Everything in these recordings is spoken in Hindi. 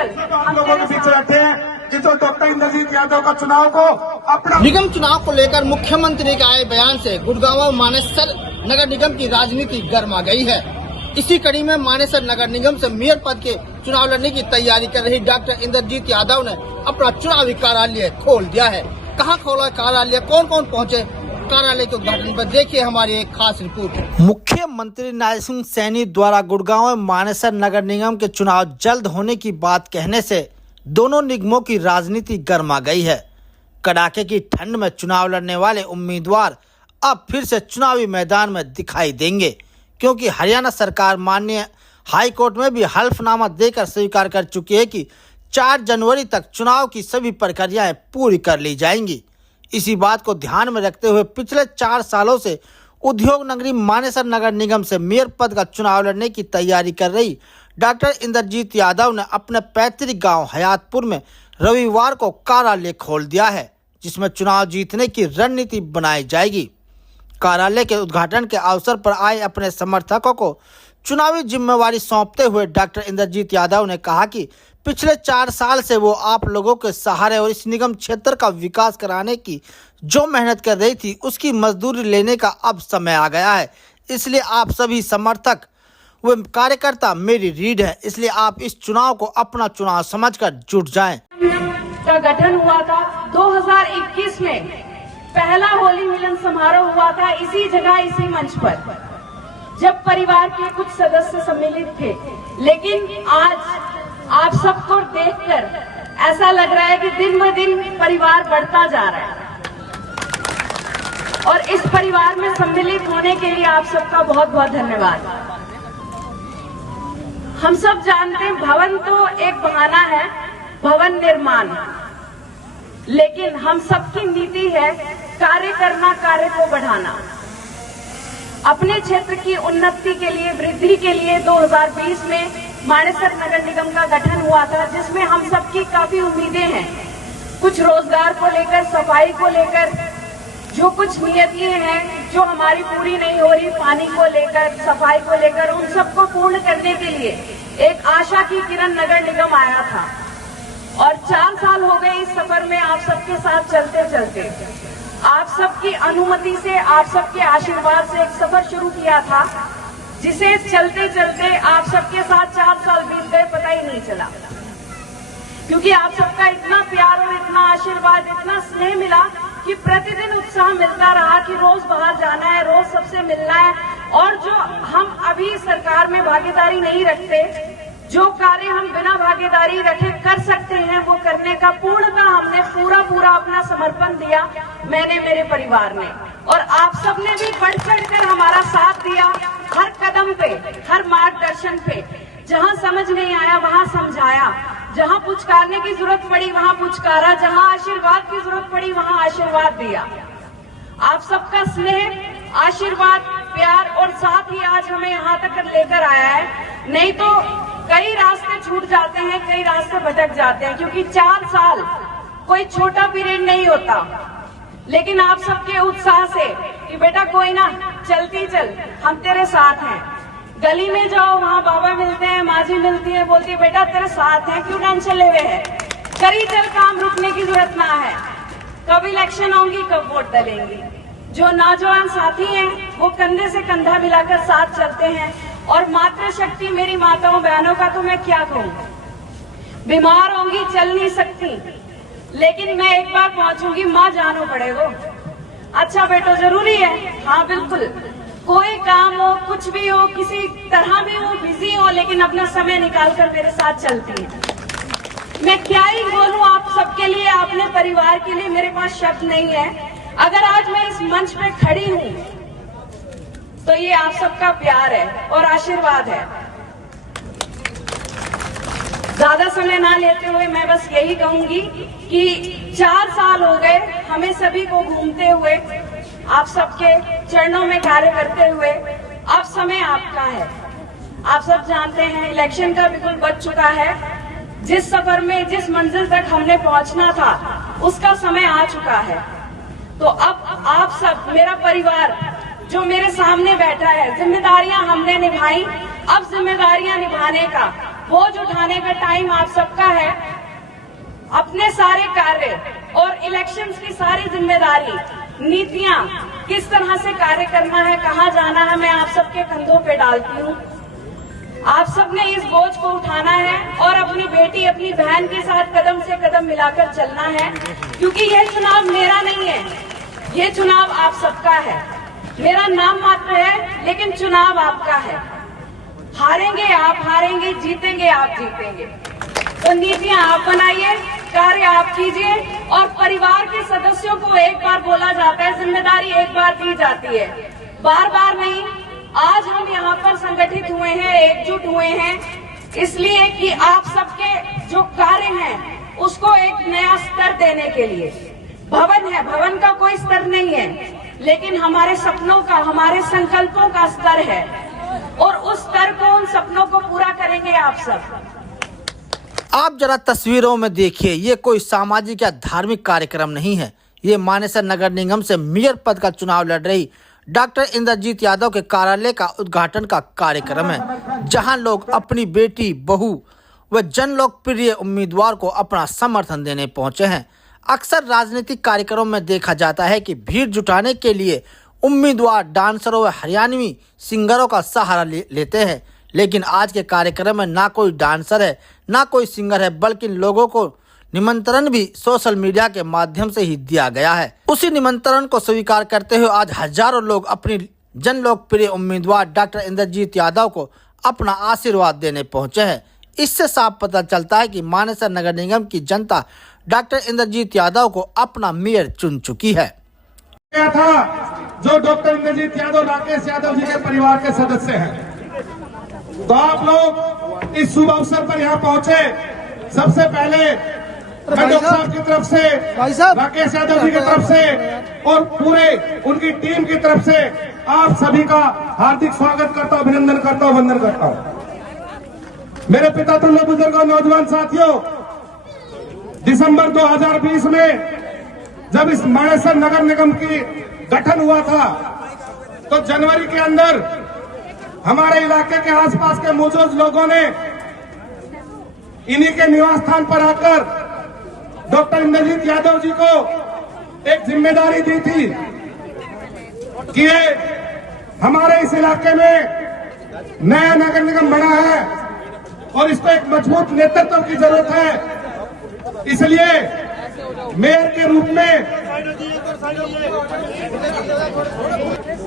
चल हम लोगों के बीच रहते हैं जिसको डॉक्टर इंद्रजीत यादव का चुनाव को अपना निगम चुनाव को लेकर मुख्यमंत्री के आए बयान से गुड़गांव और मानेसर नगर निगम की राजनीति गर्मा गई है। इसी कड़ी में मानेसर नगर निगम से मेयर पद के चुनाव लड़ने की तैयारी कर रही डॉक्टर इंद्रजीत यादव ने अपना चुनावी कार्यालय खोल दिया है। कहां खोला कार्यालय, कौन कौन पहुंचे कार्यालय के उद्घाटन पर, देखिए हमारी एक खास रिपोर्ट। मुख्यमंत्री नारायण सिंह सैनी द्वारा गुड़गांव और मानेसर नगर निगम के चुनाव जल्द होने की बात कहने से दोनों निगमों की राजनीति गर्मा गई है। कड़ाके की ठंड में चुनाव लड़ने वाले उम्मीदवार अब फिर से चुनावी मैदान में दिखाई देंगे, क्योंकि हरियाणा सरकार माननीय हाई कोर्ट में भी हल्फनामा देकर स्वीकार कर चुकी है कि 4 जनवरी तक चुनाव की सभी प्रक्रियाएं पूरी कर ली जाएंगी। इसी बात को ध्यान में रखते हुए पिछले 4 सालों से उद्योग नगरी मानेसर नगर निगम से मेयर पद का चुनाव लड़ने की तैयारी कर रही डॉक्टर इंद्रजीत यादव ने अपने पैतृक गांव हयातपुर में रविवार को कार्यालय खोल दिया है, जिसमें चुनाव जीतने की रणनीति बनाई जाएगी। कार्यालय के उद्घाटन के अवसर पर आए अपने समर्थकों को चुनावी जिम्मेवारी सौंपते हुए डॉक्टर इंद्रजीत यादव ने कहा कि पिछले 4 साल से वो आप लोगों के सहारे और इस निगम क्षेत्र का विकास कराने की जो मेहनत कर रही थी उसकी मजदूरी लेने का अब समय आ गया है। इसलिए आप सभी समर्थक व कार्यकर्ता मेरी रीढ़ है, इसलिए आप इस चुनाव को अपना चुनाव समझकर जुट जाएं। का गठन हुआ था 2021 में, पहला होली मिलन समारोह हुआ था इसी जगह इसी मंच पर, जब परिवार के कुछ सदस्य सम्मिलित थे। लेकिन आज आप सबको देखकर ऐसा लग रहा है कि दिन ब दिन परिवार बढ़ता जा रहा है, और इस परिवार में सम्मिलित होने के लिए आप सबका बहुत बहुत धन्यवाद। हम सब जानते हैं भवन तो एक बहाना है, भवन निर्माण, लेकिन हम सबकी नीति है कार्य करना, कार्य को बढ़ाना। अपने क्षेत्र की उन्नति के लिए, वृद्धि के लिए 2020 में मानेसर नगर निगम का गठन हुआ था, जिसमें हम सबकी काफी उम्मीदें हैं। कुछ रोजगार को लेकर, सफाई को लेकर, जो कुछ नियतें हैं जो हमारी पूरी नहीं हो रही, पानी को लेकर, सफाई को लेकर, उन सबको पूर्ण करने के लिए एक आशा की किरण नगर निगम आया था। और 4 साल हो गए इस सफर में आप सबके साथ चलते चलते, आप सबकी अनुमति से, आप सबके आशीर्वाद से एक सफर शुरू किया था, जिसे चलते चलते आप सबके साथ 4 साल बीत गए, पता ही नहीं चला। क्योंकि आप सबका इतना प्यार और इतना आशीर्वाद, इतना स्नेह मिला कि प्रतिदिन उत्साह मिलता रहा कि रोज बाहर जाना है, रोज सबसे मिलना है। और जो हम अभी सरकार में भागीदारी नहीं रखते, जो कार्य हम बिना भागीदारी रखे कर सकते हैं, वो करने का पूर्णतः हमने पूरा अपना समर्पण दिया, मैंने, मेरे परिवार ने। और आप सबने भी बढ़ चढ़कर हमारा साथ दिया, हर कदम पे, हर मार्गदर्शन पे। जहां समझ नहीं आया वहां समझाया, जहां पुचकारने की जरूरत पड़ी वहां पुचकारा, जहां आशीर्वाद की जरूरत पड़ी वहां आशीर्वाद दिया। आप सबका स्नेह, आशीर्वाद, प्यार और साथ ही आज हमें यहाँ तक लेकर आया है। नहीं तो कई रास्ते छूट जाते हैं, कई रास्ते भटक जाते हैं, क्योंकि 4 साल कोई छोटा पीरियड नहीं होता। लेकिन आप सबके उत्साह से कि बेटा कोई ना, चलती चल, हम तेरे साथ हैं। गली में जाओ, वहाँ बाबा मिलते हैं, माँ जी मिलती है, बोलती है बेटा तेरे साथ हैं, क्यों टेंशन ले हुए है, करी चल, काम रुकने की जरूरत ना है। कब इलेक्शन होंगी, कब वोट डलेंगी। जो नौजवान साथी हैं वो कंधे से कंधा मिलाकर साथ चलते हैं। और मातृशक्ति मेरी माताओं बहनों का तो मैं क्या कहूँ, बीमार होंगी, चल नहीं सकती, लेकिन मैं एक बार पहुंचूंगी, माँ जानो पड़ेगा। अच्छा बेटो जरूरी है, हाँ बिल्कुल, कोई काम हो, कुछ भी हो, किसी तरह भी हो, बिजी हो, लेकिन अपना समय निकालकर मेरे साथ चलती है। मैं क्या ही बोलूं आप सबके लिए, अपने परिवार के लिए मेरे पास शब्द नहीं है। अगर आज मैं इस मंच पे खड़ी हूं तो ये आप सबका प्यार है और आशीर्वाद है। ज्यादा समय ना लेते हुए मैं बस यही कहूंगी कि 4 साल हो गए हमें सभी को घूमते हुए, आप सबके चरणों में कार्य करते हुए। अब समय आपका है। आप सब जानते हैं इलेक्शन का बिल्कुल बच चुका है। जिस सफर में, जिस मंजिल तक हमने पहुंचना था, उसका समय आ चुका है। तो अब आप सब, मेरा परिवार जो मेरे सामने बैठा है, जिम्मेदारियां हमने निभाई, अब जिम्मेदारियां निभाने का बोझ उठाने का टाइम आप सबका है। अपने सारे कार्य और इलेक्शंस की सारी जिम्मेदारी, नीतियां, किस तरह से कार्य करना है, कहां जाना है, मैं आप सबके कंधों पे डालती हूं। आप सबने इस बोझ को उठाना है और अपनी बेटी, अपनी बहन के साथ कदम से कदम मिलाकर चलना है, क्योंकि यह चुनाव मेरा नहीं है, ये चुनाव आप सबका है। मेरा नाम मात्र है, लेकिन चुनाव आपका है। हारेंगे आप, हारेंगे, जीतेंगे आप, जीतेंगे। तो नीतियां आप बनाइए, कार्य आप कीजिए, और परिवार के सदस्यों को एक बार बोला जाता है, जिम्मेदारी एक बार दी जाती है, बार बार नहीं। आज हम यहाँ पर संगठित हुए हैं, एकजुट हुए हैं, इसलिए कि आप सबके जो कार्य हैं उसको एक नया स्तर देने के लिए। भवन है, भवन का कोई स्तर नहीं है, लेकिन हमारे सपनों का, हमारे संकल्पों का स्तर है, और उस स्तर को, उन सपनों को पूरा करेंगे आप सब। आप जरा तस्वीरों में देखिए, ये कोई सामाजिक या धार्मिक कार्यक्रम नहीं है। ये मानेसर नगर निगम से मेयर पद का चुनाव लड़ रही डॉक्टर इंद्रजीत यादव के कार्यालय का उद्घाटन का कार्यक्रम है, जहां लोग अपनी बेटी, बहू व जन लोकप्रिय उम्मीदवार को अपना समर्थन देने पहुंचे हैं। अक्सर राजनीतिक कार्यक्रमों में देखा जाता है कि भीड़ जुटाने के लिए उम्मीदवार डांसरों व हरियाणवी सिंगरों का सहारा लेते हैं, लेकिन आज के कार्यक्रम में ना कोई डांसर है, ना कोई सिंगर है, बल्कि लोगों को निमंत्रण भी सोशल मीडिया के माध्यम से ही दिया गया है। उसी निमंत्रण को स्वीकार करते हुए आज हजारों लोग अपनी जन लोकप्रिय उम्मीदवार डॉक्टर इंद्रजीत यादव को अपना आशीर्वाद देने पहुंचे हैं। इससे साफ पता चलता है कि मानेसर नगर निगम की जनता डॉक्टर इंद्रजीत यादव को अपना मेयर चुन चुकी है। था जो डॉक्टर इंद्रजीत यादव, राकेश यादव जी के परिवार के सदस्य हैं, तो आप लोग इस शुभ अवसर पर यहाँ पहुंचे। सबसे पहले मैं डॉक्टर साहब की तरफ से, राकेश यादव जी की तरफ से और पूरे उनकी टीम की तरफ से आप सभी का हार्दिक स्वागत करता हूं, अभिनंदन करता हूं, वंदन करता हूं। मेरे पिता तुल्य बुजुर्गों, नौजवान साथियों, दिसंबर 2020 में जब इस मानेसर नगर निगम की गठन हुआ था, तो जनवरी के अंदर हमारे इलाके के आसपास के मौजूद लोगों ने इन्हीं के निवास स्थान पर आकर डॉक्टर इंद्रजीत यादव जी को एक जिम्मेदारी दी थी कि हमारे इस इलाके में नया नगर निगम बना है और इसको एक मजबूत नेतृत्व की जरूरत है, इसलिए मेयर के रूप में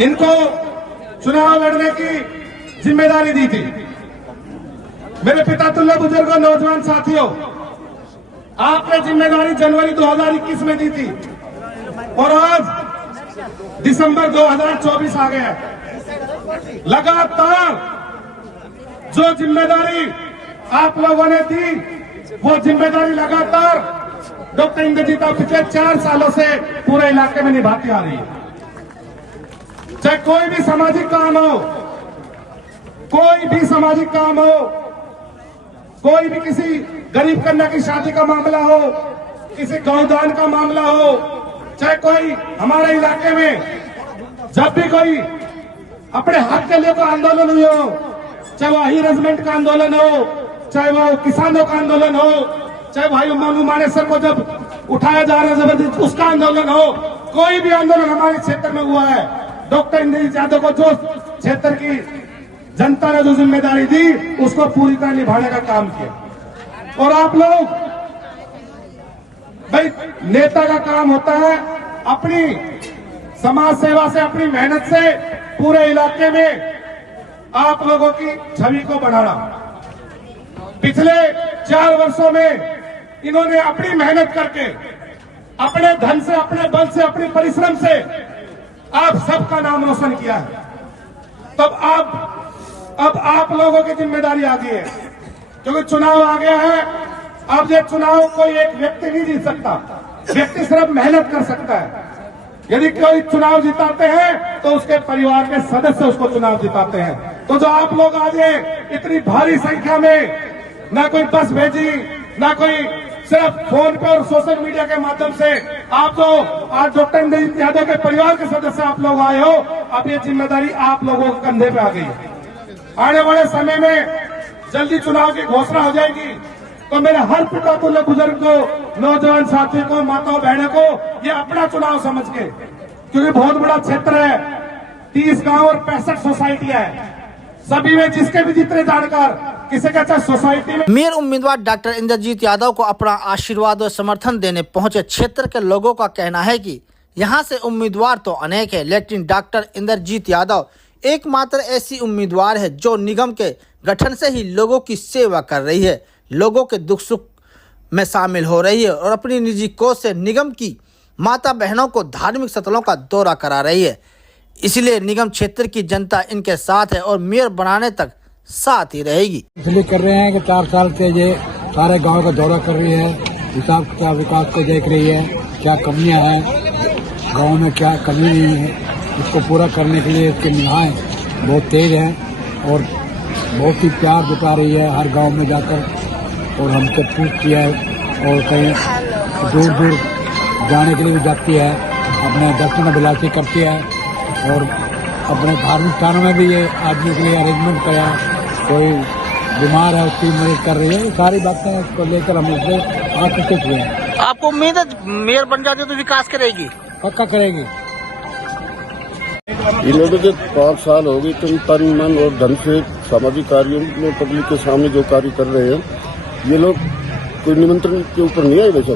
इनको चुनाव लड़ने की जिम्मेदारी दी थी। मेरे पिता तुल्य बुजुर्गों, नौजवान साथियों, आपने जिम्मेदारी जनवरी 2021 में दी थी और आज दिसंबर 2024 आ गया। लगातार जो जिम्मेदारी आप लोगों ने दी, वो जिम्मेदारी लगातार डॉक्टर इंद्रजीत पिछले 4 सालों से पूरे इलाके में निभाती आ रही है। चाहे कोई भी सामाजिक काम हो, कोई भी सामाजिक काम हो, कोई भी किसी गरीब कन्या की शादी का मामला हो, किसी गौदान का मामला हो, चाहे कोई हमारे इलाके में जब भी कोई अपने हक के लिए कोई आंदोलन हुआ हो, चाहे वो हिरासमेंट का आंदोलन हो, चाहे वो किसानों का आंदोलन हो, चाहे भाई मनु मानेसर को जब उठाया जा रहा है जबरदस्ती उसका आंदोलन हो, कोई भी आंदोलन हमारे क्षेत्र में हुआ है, डॉक्टर इंद्रजीत यादव को जो क्षेत्र की जनता ने जो जिम्मेदारी दी, उसको पूरी तरह निभाने का काम किया। और आप लोग, भाई नेता का काम होता है अपनी समाज सेवा से, अपनी मेहनत से पूरे इलाके में आप लोगों की छवि को बढ़ाना। पिछले 4 वर्षों में इन्होंने अपनी मेहनत करके, अपने धन से, अपने बल से, अपने परिश्रम से आप सबका नाम रोशन किया है। तब अब आप लोगों की जिम्मेदारी आ गई है, क्योंकि चुनाव आ गया है। अब ये चुनाव कोई एक व्यक्ति नहीं जीत सकता, व्यक्ति सिर्फ मेहनत कर सकता है। यदि कोई चुनाव जिताते हैं तो उसके परिवार के सदस्य उसको चुनाव जिताते हैं। तो जो आप लोग आज इतनी भारी संख्या में, ना कोई बस भेजी, ना कोई सिर्फ फोन पे और सोशल मीडिया के माध्यम से, आप जो आज डॉक्टर इंद्रजीत यादव के परिवार के सदस्य आप लोग आए हो, अब ये जिम्मेदारी आप लोगों के कंधे पे आ गई है। आने वाले समय में जल्दी चुनाव की घोषणा हो जाएगी तो मेरे हर पिता तुल्य बुजुर्ग को, नौजवान साथियों को, माताओं बहनों को ये अपना चुनाव समझ के, क्योंकि बहुत बड़ा क्षेत्र है, 30 गांव और 65 सोसाइटियां है, सभी में जिसके भी जितने जानकार किसी का चाहे सोसाइटी में। मेयर उम्मीदवार डॉक्टर इंद्रजीत यादव को अपना आशीर्वाद और समर्थन देने पहुंचे क्षेत्र के लोगों का कहना है कि यहां से उम्मीदवार तो अनेक है, लेकिन डॉक्टर इंद्रजीत यादव एकमात्र ऐसी उम्मीदवार है जो निगम के गठन से ही लोगों की सेवा कर रही है, लोगों के दुख सुख में शामिल हो रही है और अपनी निजी कोष से निगम की माता बहनों को धार्मिक स्थलों का दौरा करा रही है। इसलिए निगम क्षेत्र की जनता इनके साथ है और मेयर बनाने तक साथ ही रहेगी। इसलिए कर रहे हैं कि 4 साल से ये सारे गांव का दौरा कर रही है, हिसाब किताब विकास को देख रही है, क्या कमियां हैं गांव में, क्या कमी नहीं है, इसको पूरा करने के लिए इसकी निगाहें बहुत तेज हैं और बहुत ही प्यार जता रही है हर गांव में जाकर, और हमसे पूछती है और कहीं दूर दूर जाने के लिए भी जाती है, अपने दर्शन अभिलाषी करती है और अपने धार्मिक स्थानों में भी ये आदमी के लिए अरेंजमेंट किया, कोई बीमार है उसकी मदद कर रही है। सारी बातें इसको लेकर हम इससे आकर्षित हुए हैं। आपको उम्मीद है मेयर बन जाती तो विकास करेगी? पक्का करेगी। इन्होंने जो 5 साल हो गए तुम तन मन और धन से सामाजिक कार्यों में पब्लिक के सामने जो कार्य कर रहे हैं, ये लोग कोई निमंत्रण के ऊपर नहीं आए। वैसे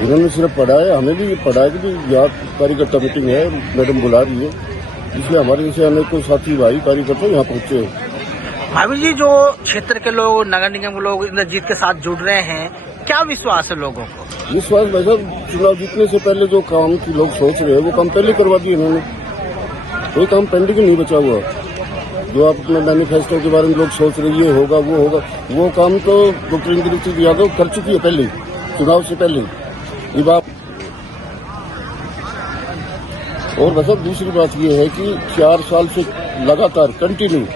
इन्होंने सिर्फ पढ़ाया, हमें भी पढ़ाया कि यहाँ कार्यकर्ता मीटिंग है, मैडम बुला रही है, इसलिए हमारे जैसे अनेक को साथी भाई कार्यकर्ता यहाँ पहुंचे हैं। भाभी जी, जो क्षेत्र के लोग, नगर निगम के लोग इंद्रजीत के साथ जुड़ रहे हैं, क्या विश्वास है लोगों को? विश्वास भाई साहब, चुनाव जीतने से पहले जो काम की लोग सोच रहे हैं वो काम पहले करवा दिए इन्होंने, कोई काम पेंडिंग नहीं बचा हुआ। जो आप अपने मैनिफेस्टो के बारे में लोग सोच रहे ये होगा वो होगा, वो काम तो डॉक्टर इंद्रजीत यादव कर चुकी है पहले, चुनाव से पहले। ये बात और बस अब दूसरी बात ये है कि 4 साल से लगातार कंटिन्यू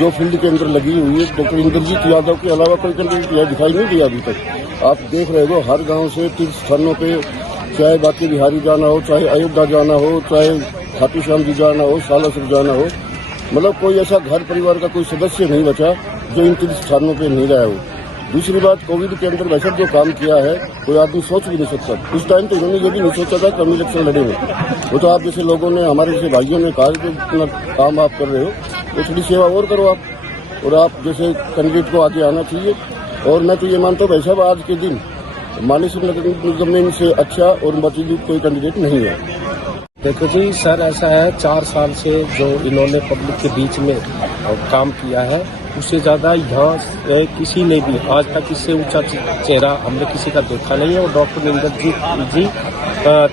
जो फील्ड के अंदर लगी हुई है, डॉक्टर इंद्रजीत यादव के अलावा कोई कैंडिडेट दिखाई नहीं दिया अभी तक। आप देख रहे हो हर गांव से तीर्थ स्थानों पे, चाहे बाकी बिहारी जाना हो, चाहे अयोध्या जाना हो, चाहे खाटू श्याम जी जाना हो, सालासर जाना हो, मतलब कोई ऐसा घर परिवार का कोई सदस्य नहीं बचा जो इन तीर्थ स्थानों पे नहीं रहा हो। दूसरी बात, कोविड के अंदर वैसे जो काम किया है कोई आदमी सोच भी नहीं सकता। उस टाइम तो इन्होंने ये भी नहीं सोचा था कि हम इलेक्शन लड़ेंगे। वो तो आप जैसे लोगों ने, हमारे जैसे भाइयों ने कहा कि इतना काम आप कर रहे हो तो थोड़ी सेवा और करो आप, और आप जैसे कैंडिडेट को आगे आना चाहिए। और मैं तो ये मानता हूँ भाई साहब, आज के दिन मानेसर नगर निगम में इनसे अच्छा और मौजूद कोई कैंडिडेट नहीं है। देखो जी सर, ऐसा है 4 साल से जो इन्होंने पब्लिक के बीच में काम किया है, उससे ज्यादा यहाँ किसी ने भी आज तक इससे ऊंचा चेहरा हमने किसी का देखा नहीं है। और डॉक्टर इंद्रजीत जी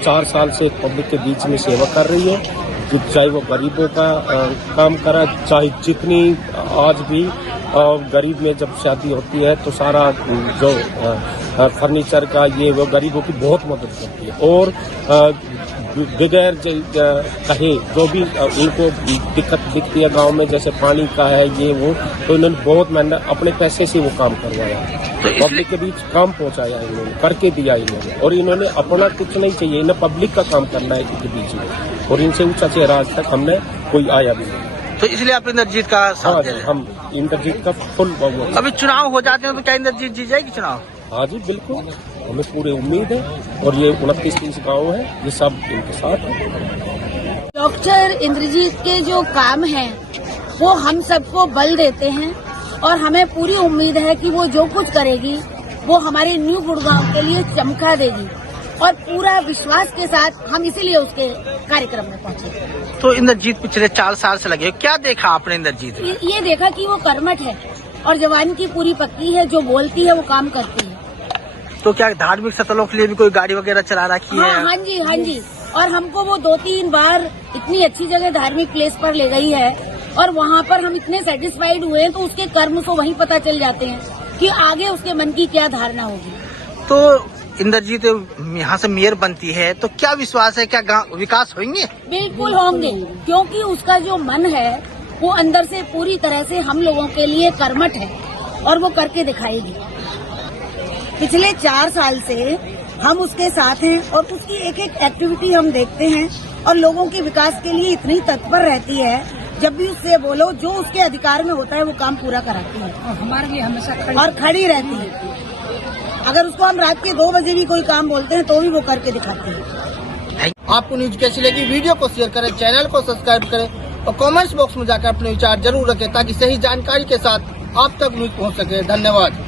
4 साल से पब्लिक के बीच में सेवा कर रही है, चाहे वो गरीबों का काम करा, चाहे जितनी आज भी गरीब में जब शादी होती है तो सारा जो फर्नीचर का ये वो गरीबों की बहुत मदद करती है। और बगैर कहे जो भी उनको दिक्कत दिखती है गांव में, जैसे पानी का है ये वो, तो इन्होंने बहुत मेहनत अपने पैसे से वो काम करवाया, तो पब्लिक के बीच काम पहुंचाया इन्होंने, करके दिया इन्होंने। और इन्होंने अपना कुछ नहीं चाहिए, इन्हें पब्लिक का काम करना है इनके बीच में, और इनसे ऊंचा चेहरा आज तक हमने कोई आया भी नहीं। तो इसलिए आप इंद्रजीत का साथ दे रहे हैं? हम इंद्रजीत का फुल। अभी चुनाव हो जाते हैं तो क्या इंद्रजीत जीत जाएगी चुनाव? हाँ जी बिल्कुल, हमें पूरी उम्मीद है। और ये 29-30 गाँव है, ये सब इनके साथ है। डॉक्टर इंद्रजीत के जो काम हैं वो हम सबको बल देते हैं और हमें पूरी उम्मीद है कि वो जो कुछ करेगी वो हमारे न्यू गुड़गांव के लिए चमका देगी, और पूरा विश्वास के साथ हम इसीलिए उसके कार्यक्रम में पहुंचे। तो इंद्रजीत पिछले 4 साल से लगे, क्या देखा आपने इंद्रजीत? ये देखा कि वो कर्मठ है और जवानी की पूरी पक्की है, जो बोलती है वो काम करती है। तो क्या धार्मिक स्थलों के लिए भी कोई गाड़ी वगैरह चला रखी है? हाँ जी, हाँ जी। और हमको वो 2-3 बार इतनी अच्छी जगह धार्मिक प्लेस पर ले गई है और वहाँ पर हम इतने सेटिस्फाइड हुए हैं, तो उसके कर्म तो वहीं पता चल जाते हैं कि आगे उसके मन की क्या धारणा होगी। तो इंद्रजीत यहाँ से मेयर बनती है तो क्या विश्वास है, क्या गाँव विकास होंगे? बिल्कुल होंगे, क्योंकि उसका जो मन है वो अंदर से पूरी तरह से हम लोगों के लिए कर्मठ है और वो करके दिखाएगी। पिछले 4 साल से हम उसके साथ हैं और उसकी एक एक एक्टिविटी हम देखते हैं और लोगों के विकास के लिए इतनी तत्पर रहती है जब भी उससे बोलो, जो उसके अधिकार में होता है वो काम पूरा कराती है और हमारे लिए हमेशा खड़ी रहती है। अगर उसको हम रात के 2 बजे भी कोई काम बोलते हैं तो भी वो करके दिखाती है। आपको न्यूज कैसी लगी? वीडियो को शेयर करें, चैनल को सब्सक्राइब करें और कमेंट्स बॉक्स में जाकर अपने विचार जरूर रखें ताकि सही जानकारी के साथ आप तक न्यूज पहुंच सके। धन्यवाद।